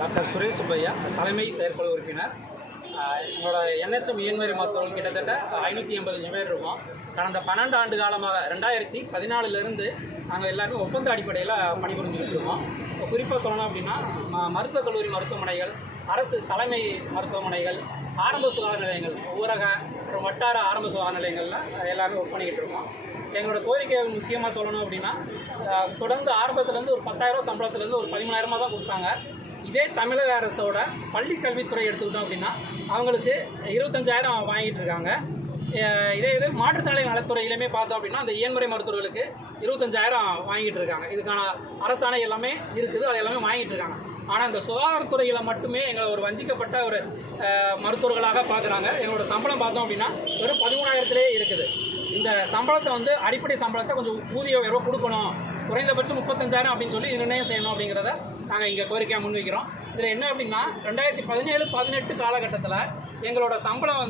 Doctor Suresh Subbaiah, தலைமை செயற்குழு உறுப்பினர். எங்களோட என்ஹெச்எம் இயன்முறை மருத்துவர்கள் கிட்டத்தட்ட 585 பேர் இருக்கோம். கடந்த 12 ஆண்டு காலமாக 2014 நாங்கள் எல்லாருமே ஒப்பந்த அடிப்படையில் பணிபுரிஞ்சுக்கிட்டு இருக்கோம். இப்போ குறிப்பாக சொல்லணும் அப்படின்னா, மருத்துவக் கல்லூரி மருத்துவமனைகள், அரசு தலைமை மருத்துவமனைகள், ஆரம்ப சுகாதார நிலையங்கள், ஊரக மற்றும் வட்டார ஆரம்ப சுகாதார நிலையங்களில் எல்லாருமே ஒர்க் பண்ணிக்கிட்டு இருக்கோம். எங்களோட கோரிக்கைகள் முக்கியமாக சொல்லணும் அப்படின்னா, தொடர்ந்து ஆரம்பத்துலேருந்து ஒரு 10,000 சம்பளத்துலேருந்து ஒரு 13,000 தான் கொடுத்தாங்க. இதே தமிழக அரசோட பள்ளி கல்வித்துறை எடுத்துக்கிட்டோம் அப்படின்னா அவங்களுக்கு 25,000 வாங்கிட்டு இருக்காங்க. இதே மாற்றுத்திறனாளி நலத்துறையிலுமே பார்த்தோம் அப்படின்னா அந்த இயன்முறை மருத்துவர்களுக்கு 25,000 வாங்கிட்டு இருக்காங்க. இதுக்கான அரசாணை எல்லாமே இருக்குது, அது எல்லாமே வாங்கிட்டு இருக்காங்க. ஆனால் இந்த சுகாதாரத்துறையில் மட்டுமே எங்களை ஒரு வஞ்சிக்கப்பட்ட ஒரு மருத்துவர்களாக பார்க்குறாங்க. எங்களோட சம்பளம் பார்த்தோம் அப்படின்னா வெறும் 13,000 இருக்குது. இந்த சம்பளத்தை அடிப்படை சம்பளத்தை கொஞ்சம் ஊதிய உயர்வு கொடுக்கணும், குறைந்தபட்சம் 35,000 அப்படின்னு சொல்லி நிர்ணயம் செய்யணும் அப்படிங்கிறத நாங்கள் இங்கே கோரிக்கையாக முன்வைக்கிறோம். இதில் என்ன அப்படின்னா 2017-18 காலகட்டத்தில் எங்களோட சம்பளம்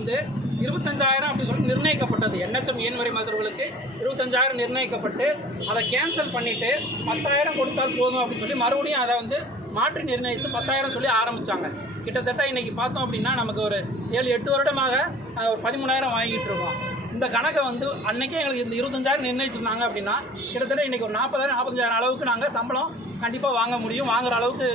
25,000 அப்படின்னு சொல்லி நிர்ணயிக்கப்பட்டது. என்ஹெச்எம் இயன்முறை மருத்துவர்களுக்கு 25,000 நிர்ணயிக்கப்பட்டு அதை கேன்சல் பண்ணிவிட்டு 10,000 கொடுத்தால் போதும் அப்படின்னு சொல்லி மறுபடியும் அதை மாற்றி நிர்ணயித்து 10,000 சொல்லி ஆரம்பித்தாங்க. கிட்டத்தட்ட இன்றைக்கி பார்த்தோம் அப்படின்னா நமக்கு ஒரு 7-8 வருடமாக ஒரு 13,000 வாங்கிட்டு இருக்கோம். இந்த கணக்கை அன்றைக்கே எங்களுக்கு இந்த 25,000 நிர்ணயிச்சிருந்தாங்க அப்படின்னா கிட்டத்தட்ட இன்றைக்கி ஒரு 40,000-45,000 அளவுக்கு நாங்கள் சம்பளம் கண்டிப்பாக வாங்க முடியும், வாங்குகிற அளவுக்கு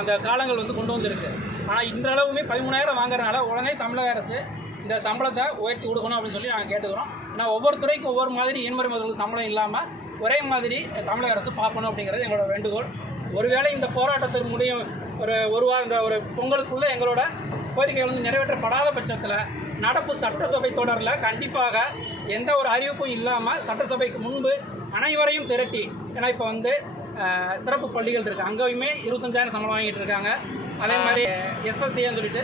அந்த காலங்கள் கொண்டு வந்திருக்கு. ஆனால் இன்றளவுமே 13,000 வாங்குறதுனால உடனே தமிழக அரசு இந்த சம்பளத்தை உயர்த்தி கொடுக்கணும் அப்படின்னு சொல்லி நாங்கள் கேட்டுக்கிறோம். ஆனால் ஒவ்வொரு துறைக்கும் ஒவ்வொரு மாதிரி இயன்முறை மருத்துவர்களுக்கு சம்பளம் இல்லாமல் ஒரே மாதிரி தமிழக அரசு பார்க்கணும் அப்படிங்கிறது எங்களோட வேண்டுகோள். ஒருவேளை இந்த போராட்டத்திற்கு முடியும் ஒரு வாரம் இந்த ஒரு பொங்கலுக்குள்ளே எங்களோட கோரிக்கைகள் நிறைவேற்றப்படாத பட்சத்தில் நடப்பு சட்டசபை தொடரில் கண்டிப்பாக எந்த ஒரு அறிவிப்பும் இல்லாமல் சட்டசபைக்கு முன்பு அனைவரையும் திரட்டி, ஏன்னா இப்போ சிறப்பு பள்ளிகள் இருக்குது, அங்கேயுமே 25,000 சம்பளம் வாங்கிட்டு இருக்காங்க. அதே மாதிரி எஸ்எஸ்சின்னு சொல்லிட்டு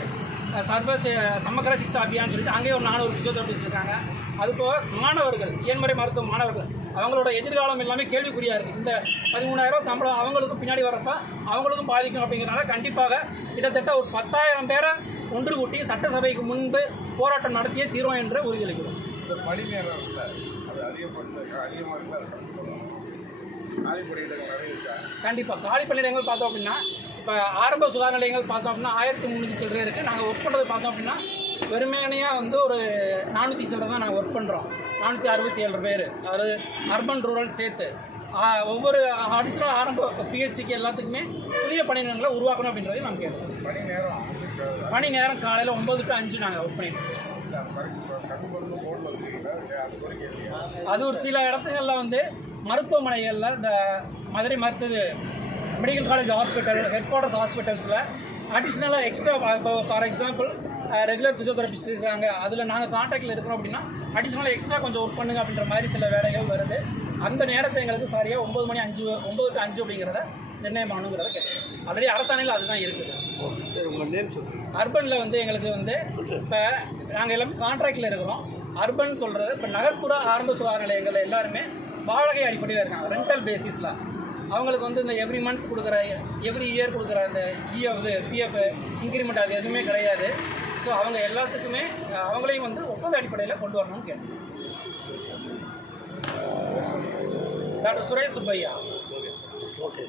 சமக்கர சிக்ஷா அபியான்னு சொல்லிட்டு அங்கேயே ஒரு 400 ஃபிசியோதெரபிஸ்ட் இருக்காங்க. அதுபோக மாணவர்கள், இயன்முறை மருத்துவ மாணவர்கள், அவங்களோட எதிர்காலம் எல்லாமே கேள்விக்குறியாக இருக்குது. இந்த 13,000 சம்பளம் அவங்களுக்கும் பின்னாடி வரப்போ அவங்களுக்கும் பாதிக்கும் அப்படிங்கிறனால கண்டிப்பாக கிட்டத்தட்ட ஒரு 10,000 பேரை ஒன்று கூட்டி சட்டசபைக்கு முன்பு போராட்டம் நடத்தியே தீர்வோம் என்று உறுதியளிக்கிறோம். இந்த பணி நேரம் அது கண்டிப்பாக காலி பணியிடங்கள் பார்த்தோம் அப்படின்னா இப்போ ஆரம்ப சுகாதார நிலையங்கள் பார்த்தோம் அப்படின்னா 1,300 சில்லறை இருக்குது. நாங்கள் ஒர்க் பண்ணுறது பார்த்தோம் அப்படின்னா வெறுமையானையாக ஒரு 400 சில்லறை தான் நாங்கள் ஒர்க் பண்ணுறோம். 467 பேர், அதாவது அர்பன் ரூரல் சேர்த்து ஒவ்வொரு அடிஷனல் ஆரம்ப பிஹெச்சிக்கு எல்லாத்துக்குமே புதிய பணியிடங்களை உருவாக்கணும் அப்படின்றதையும் நாங்கள் கேட்குறோம். பணி நேரம் காலையில் 9 to 5 நாங்கள் ஒர்க் பண்ணிட்டு. அது ஒரு சில இடத்துகளில் மருத்துவமனைகளில் இந்த Madurai medical college hospital, headquarters ஹாஸ்பிட்டல்ஸில் அடிஷ்னலாக எக்ஸ்ட்ரா இப்போ ஃபார் எக்ஸாம்பிள் ரெகுலர் ஃபிசியோதெரபிஸ்ட் இருக்காங்க, அதில் நாங்கள் கான்ட்ராக்டில் இருக்கிறோம் அப்படின்னா அடிஷ்னலாக எக்ஸ்ட்ரா கொஞ்சம் ஒர்க் பண்ணுங்க அப்படின்ற மாதிரி சில வேலைகள் வருது. அந்த நேரத்தை எங்களுக்கு சரியாக 9 to 5 அப்படிங்கிறத நிர்ணயம் பண்ணணுங்கிறத கேட்குறோம். ஆல்ரெடி அரசாணையில் அதுதான் இருக்குது. சரி, உங்கள் நேம் அர்பனில் எங்களுக்கு இப்போ நாங்கள் எல்லாமே கான்ட்ராக்டில் இருக்கிறோம். அர்பன் சொல்கிறது இப்போ நகர்ப்புற ஆரம்ப சுகாதார நிலையங்கள் எல்லாருமே வாடகை அடிப்படையில் இருக்காங்க, ரெண்டல் பேசிஸில். அவங்களுக்கு இந்த எவ்ரி மந்த் கொடுக்குற, எவ்ரி இயர் கொடுக்குற அந்த பிஎஃப் இன்க்ரிமெண்ட் அது எதுவுமே கிடையாது. ஸோ அவங்க எல்லாத்துக்குமே அவங்களையும் ஒப்பந்த அடிப்படையில் கொண்டு வரணும்னு கேட்டோம். டாக்டர் சுரேஷ் சுப்பையா. ஓகே,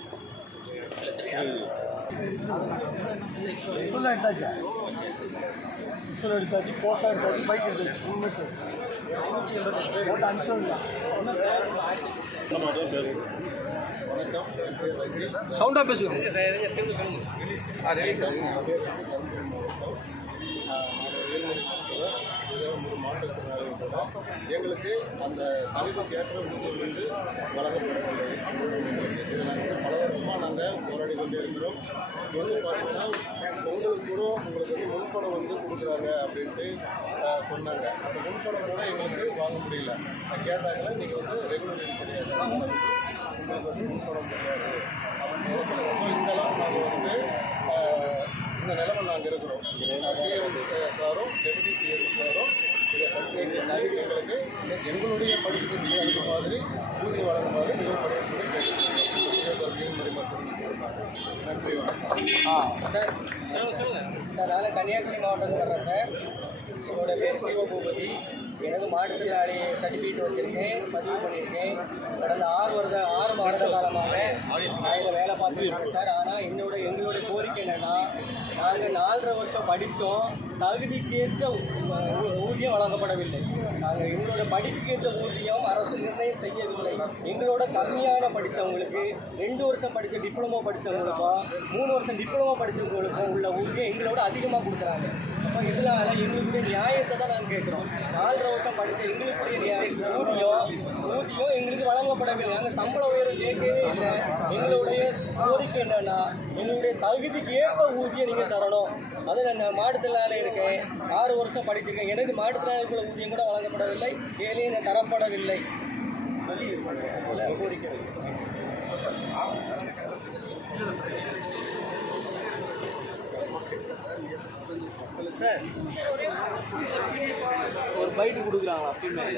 எடுத்தாச்சு, போஸ்டாக எடுத்தாச்சு, பைக் எடுத்தாச்சு, 3 மீட்டர் போட்டு அனுப்பிச்சிடலாம். சவுண்டாக பேசுவோம். எங்களுக்கு அந்த தலைமைக்கு ஏற்ற ஊதியம் என்று வழங்கப்படவில்லை. இதில் பல வருஷமாக நாங்கள் போராடி கொண்டே இருக்கிறோம். பார்த்தீங்கன்னா உங்களுக்கு கூட உங்களுக்கு முன்பணம் கொடுக்குறாங்க அப்படின்ட்டு சொன்னாங்க. அந்த முன்பணம் கூட எங்களுக்கு வாங்க முடியல. கேட்டாங்களா நீங்கள் ரெகுலர் கிடையாது, உங்களுக்கு முன்பணம் கிடையாது அப்படின்னு இந்த அளவு நாங்கள் இந்த நிலைமை நாங்கள் இருக்கிறோம். சிஎம் சாரும் டெபுட்டி சிஎம் சாரும் இதை பிரச்சனை எங்களுக்கு எங்களுடைய படிப்புக்கு அந்த மாதிரி ஊதியம் வழங்குமாறு மிகவும் பணியை நன்றி, வணக்கம். சார், நான் கன்னியாகுமரி மாவட்டத்தில் வர்றேன் சார். என்னோடய பேர் சிவபூபதி. எனக்கு மாற்றுத்திறனாளி சர்டிஃபிகேட் வச்சுருக்கேன், பதிவு பண்ணியிருக்கேன். கடந்த 6 மாத காலமாக நான் இதில் வேலை பார்த்துருக்கேன் சார். ஆனால் எங்களுடைய கோரிக்கை என்னென்னா, 4.5 வருஷம் படித்தோம், தகுதிக்கேற்ற ஊதியம் வழங்கப்படவில்லை. நாங்கள் எங்களோட படிப்புக்கேற்ற ஊதியம் அரசு நிர்ணயம் செய்யவில்லை. எங்களோட கம்மியான படித்தவங்களுக்கு 2 வருஷம் படித்த டிப்ளமோ படித்தவங்களுக்கும் 3 வருஷம் டிப்ளமோ படித்தவங்களுக்கும் உள்ள ஊதியம் எங்களோட அதிகமாக கொடுக்குறாங்க. அப்போ இதனால எங்களுடைய நியாயத்தை தான் நாங்கள் கேட்குறோம். 4.5 வருஷம் படித்த எங்களுக்குரிய ஊதியம் எங்களுக்கு வழங்கப்படவில்லை. நாங்கள் சம்பள உயர்வு கேட்கவே இல்லை. எங்களுடைய கோரிக்கை என்னன்னா, எங்களுடைய தகுதிக்கு ஏற்ப ஊதியம் நீங்கள் தரணும். அது நான் மாற்றுத்திறனாளி இருக்கேன், 6 வருஷம் படிச்சிருக்கேன், எனக்கு மாற்றுத்திறனாளிக்குள்ள ஊதியம் கூட வழங்கப்படவில்லை, ஏழையும் தரப்படவில்லை. கோரிக்கை சார், ஒரு பைட்டு கொடுக்குறாங்களா ஃபீமேல்?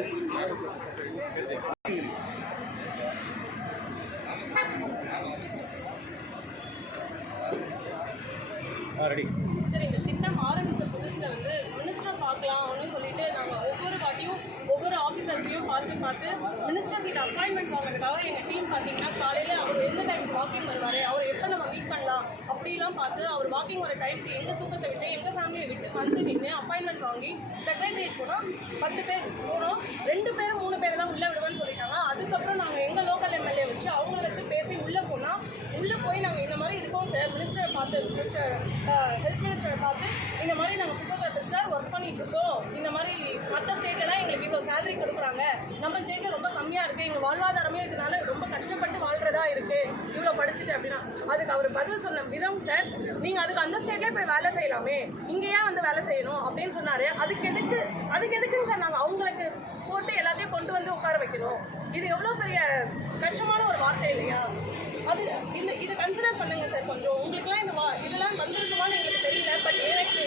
ரெடி. சார், இந்த திட்டம் ஆரம்பித்த புதுசில் வந்து மினிஸ்டர் பார்க்கலாம் அப்படின்னு சொல்லிட்டு நாங்கள் ஒவ்வொரு வாட்டியும் ஒவ்வொரு ஆஃபீஸர்ஸையும் பார்த்து மினிஸ்டர் கிட்ட அப்பாயின்மெண்ட் வாங்குறதுக்காக எங்கள் டீம் பார்த்தீங்கன்னா காலையில் அவர் எந்த டைமுக்கு வாக்கிங் வருவார், அவர் எப்போ நம்ம மீட் பண்ணலாம் அப்படிலாம் பார்த்து அவர் வாக்கிங் வர டைமுக்கு எங்கள் தூக்கத்தை விட்டு எங்கள் ஃபேமிலியை விட்டு வந்து நின்று அப்பாயின்மெண்ட் வாங்கி செக்ரட்டரியேட் போனால் 10 பேர் போனோம், 2 பேர் 3 பேர் தான் உள்ளே விடுவேன்னு சொல்லிட்டாங்க. அதுக்கப்புறம் நாங்கள் எங்கள் லோக்கல் எம்எல்ஏ வச்சு அவங்கள வச்சு பேசி உள்ளே போனால் உள்ளே போய் நாங்கள் இந்த மாதிரி இருக்கோம் சார், மினிஸ்டரை பார்த்து ஹெல்த் மினிஸ்டரை பார்த்து இந்த மாதிரி நாங்கள் ஃபிசியோதெரபிஸ்டாக ஒர்க் பண்ணிட்டு இருக்கோம், இந்த மாதிரி மற்ற ஸ்டேட்டெல்லாம் எங்களுக்கு இவ்வளோ சேலரி கொடுக்குறாங்க, நம்ம ஸ்டேட்டில் ரொம்ப கம்மியாக இருக்குது, எங்கள் வாழ்வாதாரமே இதனால ரொம்ப கஷ்டப்பட்டு வாழ்கிறதா இருக்குது இவ்வளோ படிச்சுட்டு அப்படின்னா. அதுக்கு அவர் பதில் சொன்ன விதம், சார் நீங்கள் அதுக்கு அந்த ஸ்டேட்லேயே போய் வேலை செய்யலாமே, இங்கே ஏன் வந்து வேலை செய்யணும் அப்படின்னு சொன்னார். அதுக்கு எதுக்குன்னு சார் நாங்கள் அவங்களுக்கு போட்டு எல்லாத்தையும் கொண்டு வந்து உட்கார வைக்கணும்? இது எவ்வளோ பெரிய கஷ்டமான ஒரு வார்த்தை இல்லையா? அது இதை கன்சிடர் பண்ணுங்கள் சார் கொஞ்சம். உங்களுக்குலாம் இதெல்லாம் வந்திருக்குமான்னு எங்களுக்கு தெரியல. பட் எனக்கு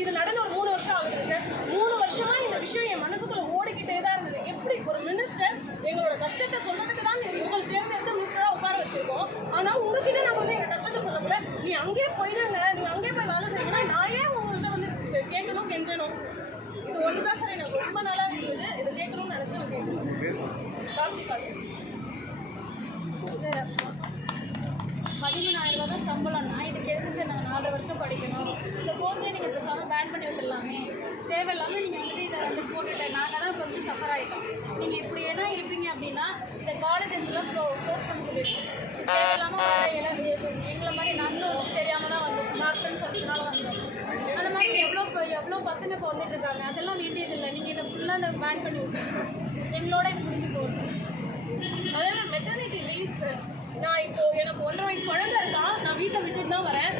இது நடந்து ஒரு 3 வருஷம் ஆகுது சார். 3 வருஷமாக இந்த விஷயம் என் மனசுக்குள்ள ஓடிக்கிட்டே தான் இருந்தது. எப்படி ஒரு மினிஸ்டர் எங்களோட கஷ்டத்தை சொல்றதுக்கு தான் உங்களை தேர்ந்தெடுத்து மினிஸ்டராக உட்கார வச்சிருக்கோம். ஆனால் உங்ககிட்ட நாங்கள் வந்து எங்கள் கஷ்டத்தை சொல்லக்கூட நீ அங்கேயே போயிடுங்க, நீங்கள் அங்கேயே போய் வேலை செய்யணும்னா நான் ஏன் உங்கள்கிட்ட வந்து கேட்கணும் கெஞ்சணும்? இது ஒன்று தான் சார் எனக்கு ரொம்ப நாளாக இருந்தது. இதை கேட்கணும்னு நினச்சி நான் கேட்கணும். கார்த்திகா சார், 13,000 ரூபா தான் சம்பளம்னா இதுக்கு எதுக்கு சார் நாங்கள் 4 வருஷம் படிக்கணும்? இந்த கோர்ஸே நீங்கள் பேசாமல் பேன் பண்ணி விட்டுடலாமே. தேவையில்லாமல் நீங்கள் வந்துட்டு இதை வந்து போட்டுட்டு நாங்கள் தான் இப்போ வந்து சஃபர் ஆகிட்டோம். நீங்கள் இப்படியே தான் இருப்பீங்க அப்படின்னா இந்த காலேஜஸ்லாம் க்ளோஸ் பண்ண சொல்லியிருக்கோம். தேவையில்லாமல் வர எங்களை மாதிரி நாங்களும் வந்து தெரியாமல் தான் வந்தோம், டாக்டர்னு சொல்லிட்டுனால வந்தோம். அந்த மாதிரி எவ்வளோ பசங்க இப்போ வந்துட்டு இருக்காங்க, அதெல்லாம் வேண்டியதில்லை. நீங்கள் இதை ஃபுல்லாக இந்த பேன் பண்ணி விட்டுருக்கோம். எங்களோட இது முடிஞ்சு போகணும். அதாவது மெட்டர்னிட்டி லீவ் சார். நான் இப்போ எனக்கு 1.5 வயசு குழந்தை இருக்கா, நான் வீட்டை விட்டுட்டு தான் வரேன்.